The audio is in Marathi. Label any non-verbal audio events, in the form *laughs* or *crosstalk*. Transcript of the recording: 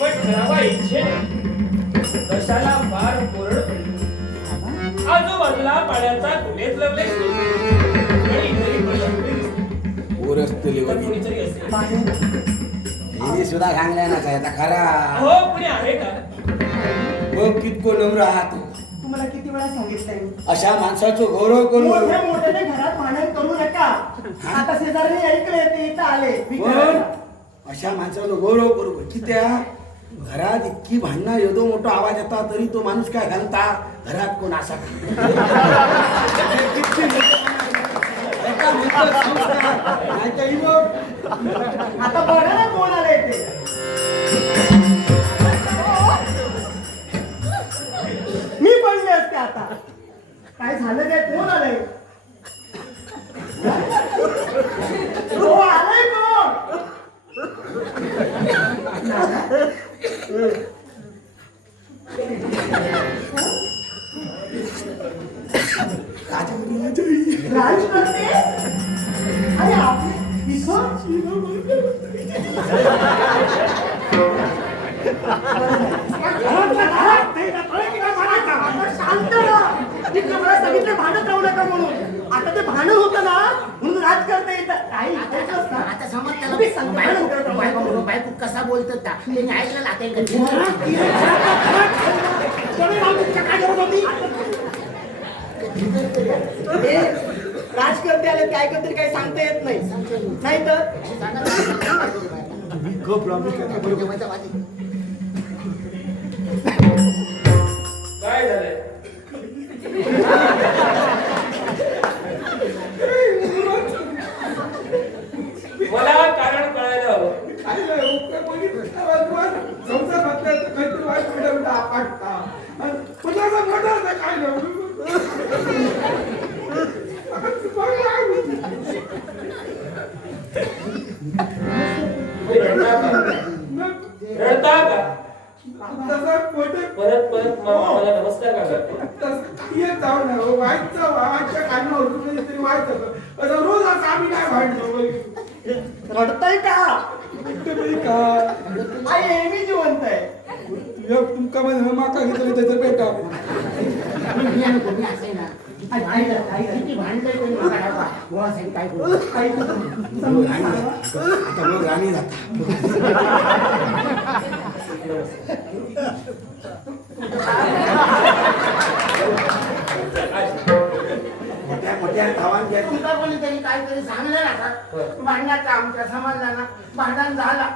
करावा इच्छे कशाला फार कोरड पडली? आजूबाजूला पाण्याचा लवले असेल. हिने सुद्धा सांगलाय ना काय आता खरा. हो कुणी आहे का? बघ कितको नम्र आहात तुम्हाला किती वेळा सांगितलंय? अशा माणसाचो गौरव करू मोठ्या मोठ्याने घरात भांडण करू नका. आता शेजारी ऐकले ते इथं आले. अशा माणसाचा गौरव करू कित्या घरात इतकी भांडणं एवढो मोठा आवाज येता तरी तो माणूस काय घालता? घरात कोण असा आता बघा ना कोण आले ते मी पडले असते आता. काय झालं काय? कोण आलंय? हो आलंय कोण? 응. 맞아 라지 맞네? 아니 앞에 미소? 지나가면 *laughs* भांडण होतं ना म्हणून राज करता येतं. काही ऐकलंस ना? आता समज तुम्ही सांगा, भांडण करत त्याला बायको. बायको कसा बोलतो त्या त्यांनी ऐकलं ना ते कोणी रामकृष्ण काय करत होती? हे राजकर्ते आले ते ऐकत तरी काही सांगता येत नाही. नाही तर? काय परत परत मा- मला नमस्कार का करते रोज असं आम्ही काय भांडतो रडताय का? का? आई नेहमी जिवंत आहे. *laughs* एक तुमका मध्ये माका घेतली त्याचं पेटा किती भांडतोय कोणी मला काय बा. बुवा साहेब काय? काही मग राणी जाता. आता मग राणी जाता. मोठ्या मोठ्या धावान घ्या. तुमचा कोणीतरी काहीतरी सांगलं ना भांडणाचा आमच्या समाजाला भांडण झाला.